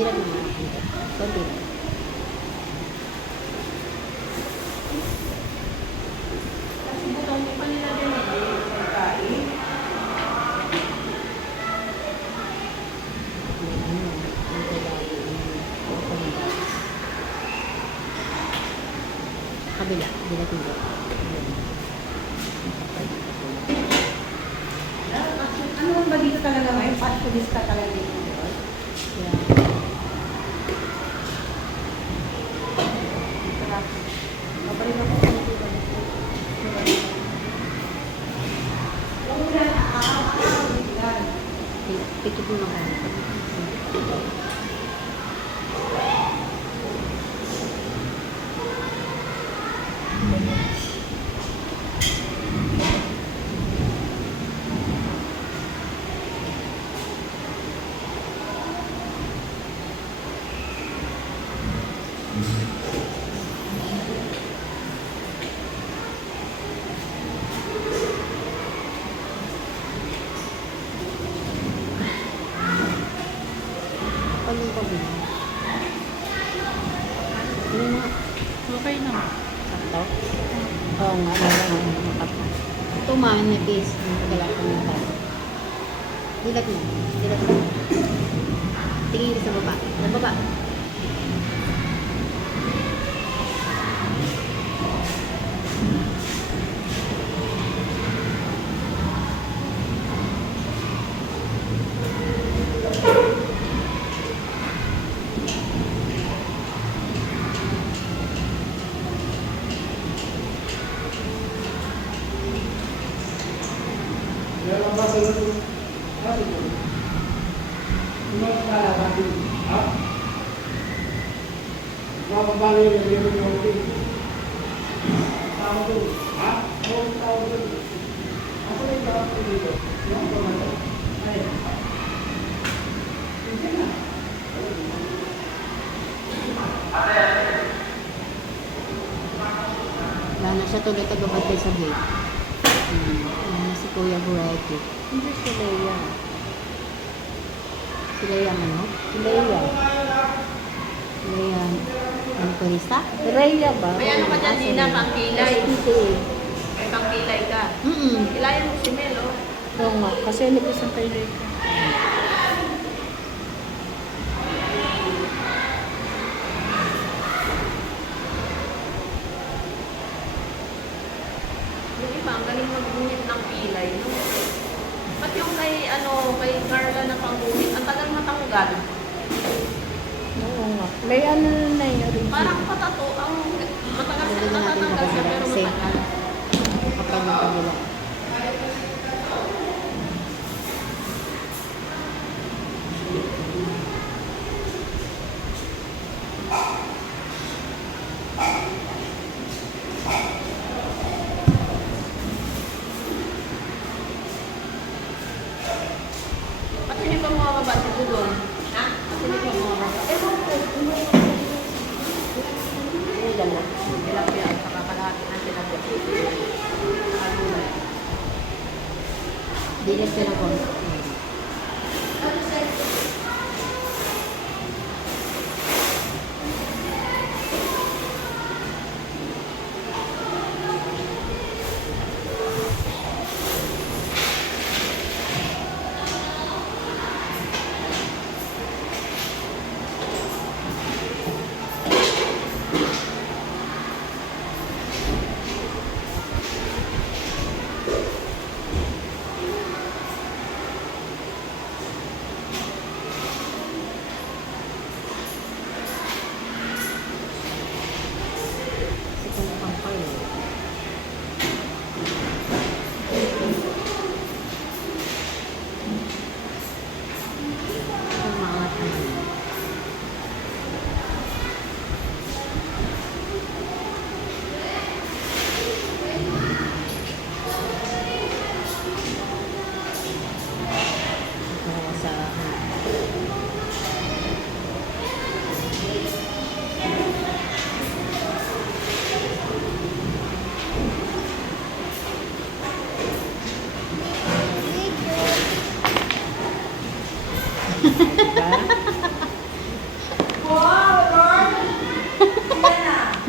Dilat naman. Konti lang. Kasi butang mo pa nila din pagkain. Kabila, dilat nito. Ano ba dito talaga ngayon? Fashionista talaga dito. Yeah. Mabalik ako sa dito. Huwag mo na aaaw. Pikit mo lang. Ano pa ba? Ano nga? Okay naman. Sakto? Oo nga, makapal. Ito man, may base. Nagagalakan ng tayo. Dilat mo. Dilat mo. Tingin ka sa baba. Sa baba. Wala na siya tuloy tagbabantay sa gate. Si Kuya Burayki. Hindi si Leia. Sila yung ano? Leia. Sila yung ano turista? Rhea ba? May ano ka dyan, Nina, pangkilay. PTA. May pangkilay ka. Mm-mm. Kilayan mo si Melo. Oo nga. Kasi nag-isang kay Leia. Yung iba, ang galing mag-unit ng pilay, no? Ba't yung kay, kay Carla na pang-unit, ang tagal matanggal. Oo nga. May ano na yun. Parang patato, ang matagal siya Pwede na natin natatanggal siya, makabila pero kasi matagal. kapag yung kabila. Ba't hindi pa mga si Budong? Ha? Ba't hindi pa mga ewan ko. Ilan na? Tilapia at saka kalahati ng tilapia. Alulay. Dilat ka na po.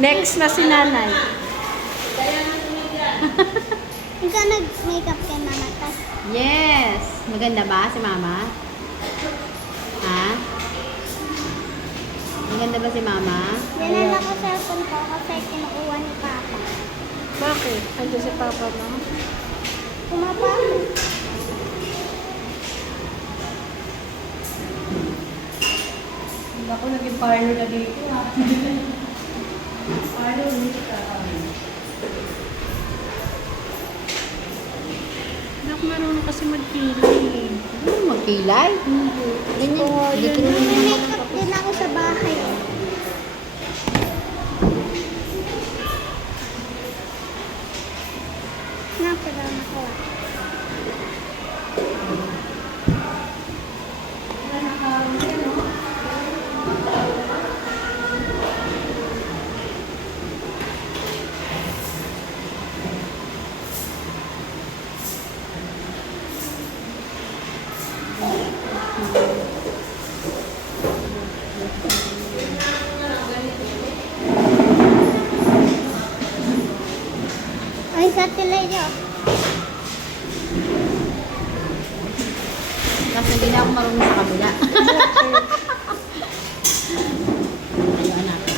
Next na si nanay. Ikaw nag-makeup kay mama tas. Yes! Maganda ba si mama? Ha? Maganda ba si mama? Dinala ko sa cellphone ko kasi kinukuha ni Papa. Bakit? Andiyan si Papa mo? Pumapasok. Ako naging parlor na dito ha. Parlor ulit ka. Hindi ako marunong kasi magpilay eh. Magkilay? Ganyan. Oo, Hindi yun. May-makeup din ako sa bahay. Napala nakuha. Ay, sa teleyo. Kasi hindi na ako marunong sa kabila. Ayun natin.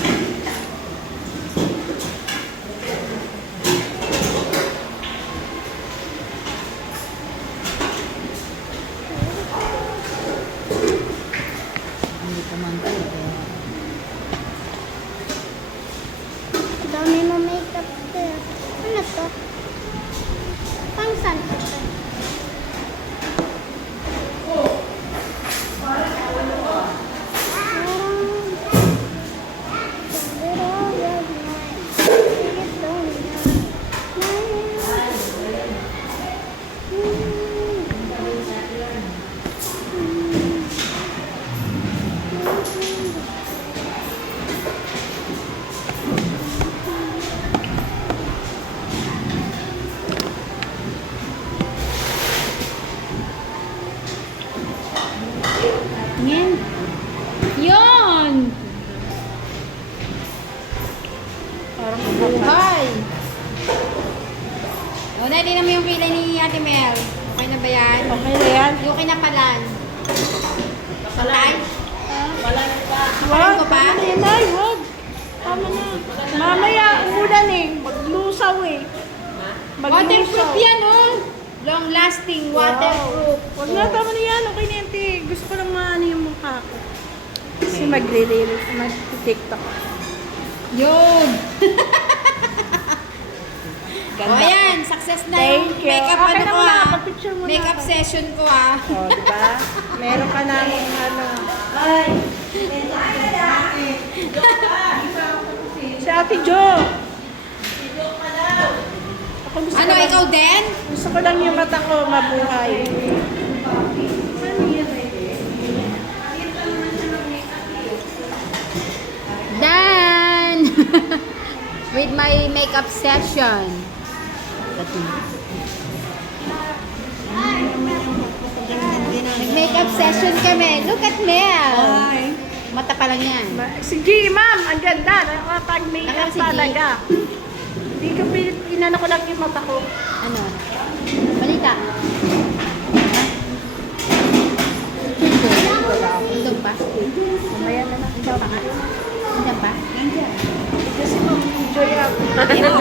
Hindi ko man pwede. Dami mo makeup sir. Ano to? Pang saan to? Tingin. Yun! Parang Buhay! O, na, tingnan mo yung kilay ni Ate Mel. Okay na ba yan? okay na yan. Yung kinapalan. Patay? Wala pa. Papalan ko pa? Tama na yan, ay, wag. Tama na. Mamaya, umulan eh. Maglusaw eh. Waterproof yan, oh! Long lasting, waterproof. Wag na, tama na yan. Okay na yan, te. Gusto ko lang maano yung mukha ko. Kasi mag-tiktok. Yun! O, Ganda. ayan. Success na yung Thank you. makeup Okay ano na ko, muna. ah. Pag-picture muna Makeup ako. session ko, ah. O, diba? Meron ka na ano. Si Ate Jo. Ako gusto Ano, ko lang, ikaw din? gusto ko lang yung mata ko mabuhay. Done! With my makeup session. Makeup session kami. Look at Mel. Mata pa lang yan. Sige, ma'am. Ang ganda. Nakapag-makeup Sige. talaga. Hindi ko inano ko lang yung mata ko. Ano? Balita. Andun pa? Mamaya na lang. Andun pa nga? Andun pa? Kasi mag-enjoy ako. Ayaw.